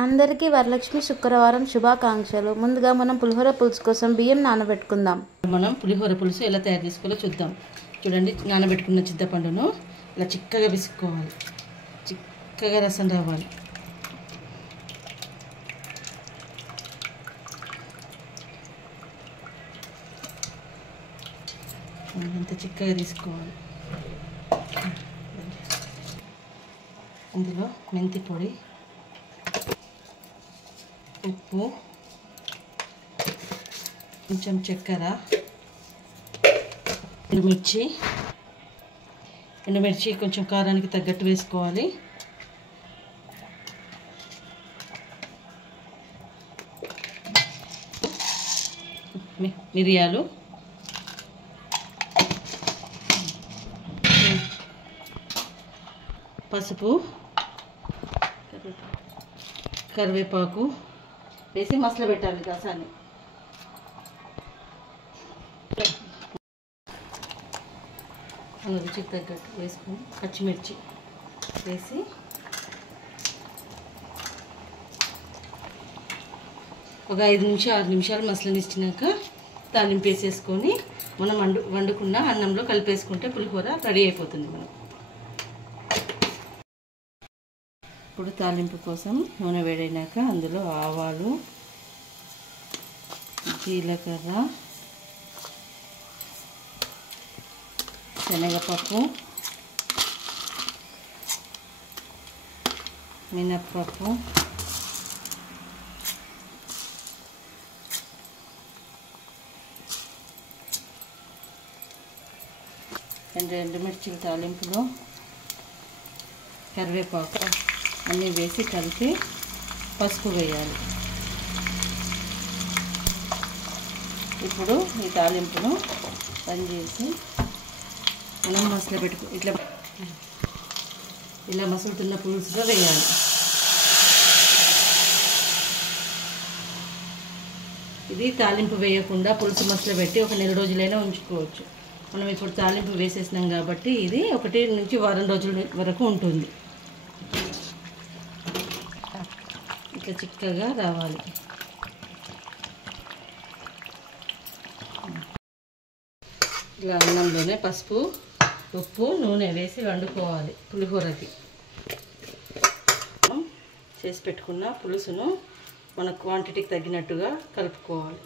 అందరికీ వరలక్ష్మి శుక్రవారం శుభాకాంక్షలు. ముందుగా మనం పులిహోర పులుసు కోసం బియ్యం నానబెట్టుకుందాం. మనం పులిహోర పులుసు ఎలా తయారు చేసుకోవాలో చూద్దాం. చూడండి, నానబెట్టుకున్న చింతపండును ఇలా చిక్కగా పిసుకోవాలి. చిక్కగా రసం రావాలి. అంత చిక్కగా తీసుకోవాలి. అందులో మెంతి పొడి, ఉప్పు, కొంచెం చక్కెర, ఎండుమిర్చి కొంచెం కారానికి తగ్గట్టు వేసుకోవాలి. మిరియాలు, పసుపు, కరివేపాకు వేసి మసాలా పెట్టాలి. రసాన్ని రుచికి తగ్గట్టు వేసుకొని పచ్చిమిర్చి వేసి ఒక 5 నుంచి 6 నిమిషాలు మసలనిచ్చినాక తాలింపు వేసేసుకొని మనం వండుకున్న అన్నంలో కలిపేసుకుంటే పులిహోర రెడీ అయిపోతుంది. మనం ఇప్పుడు తాలింపు కోసం నూనె వేడైనాక అందులో ఆవాలు, జీలకర్ర, శనగపప్పు, మినప్పప్పు, ఎండుమిర్చి తాలింపులో కరివేపాకు అన్నీ వేసి కలిపి పసుపు వేయాలి. ఇప్పుడు ఈ తాలింపును బంద్ చేసి మనం మసాలా ఇలా మసులుతున్న పులుసులో వేయాలి. ఇది తాలింపు వేయకుండా పులుసు మసాలా పెట్టి ఒక 4 రోజులైనా ఉంచుకోవచ్చు. మనం ఇప్పుడు తాలింపు వేసేసినాం కాబట్టి ఇది 1 నుంచి వారం రోజుల వరకు ఉంటుంది. ఇట్లా చిక్కగా రావాలి. ఇలా అన్నంలోనే పసుపు, ఉప్పు, నూనె వేసి వండుకోవాలి. పులిహోరకి చేసి పెట్టుకున్న పులుసును మన క్వాంటిటీకి తగ్గినట్టుగా కలుపుకోవాలి.